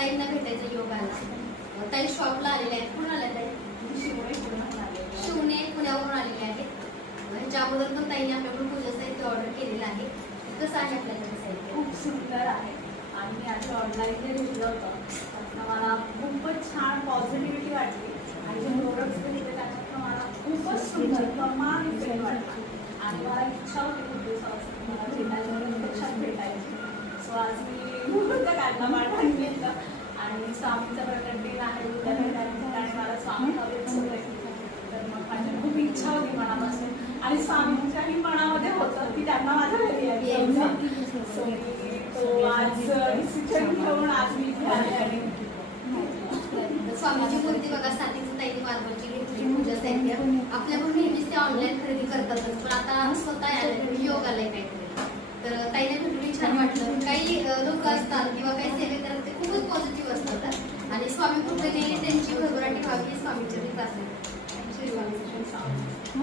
ताईंना भेटायचा योग आला. ताई शॉपला आलेल्या आहेत. कुठून आल्या ताई? शिवणे पुण्यावरून आलेले आहेत. ह्याच्या अगोदर पण ताईने आपल्याकडून पूजा साहित्य ऑर्डर केलेलं आहे. कसं आहे आपल्याकडे साहित्य? खूप सुंदर आहे. आणि मी आधी ऑनलाईन जे घेतलं होतं त्यातनं मला खूपच छान पॉझिटिव्हिटी वाटली. आणि जे प्रोडक्ट्स घेतले त्याच्यातनं मला खूपच सुंदर कमाल इफेक्ट वाटला. आणि मला इच्छा होती खूप दिवसापासून मला भेटायचं, प्रत्यक्षात भेटायची. सो आज मी मुहूर्त काढला, पाठवून घेतलं. आणि स्वामीचं प्रकट दिन आहे उद्या भेटायचं आणि मला स्वामी हवेच होते. तर मग माझी खूप इच्छा होती मनापासून. आणि स्वामींच्याही मनामध्ये होतं की त्यांना माझ्या घरी यायचं. सो मी तो आज डिसिजन घेऊन आज मी इथे आले. आणि स्वामीची मूर्ती बघा, साधीची ताईने मार्बलची घेतली पूजा साहित्य. आपल्याकडून नेहमीच ते ऑनलाईन खरेदी करतातच, पण आता स्वतः आले योग आलाय काहीतरी. तर ताईने भेटून छान वाटलं. काही लोक असतात किंवा काही सेवेकरते खूपच पॉझिटिव्ह असतात आणि स्वामी कृपेने त्यांची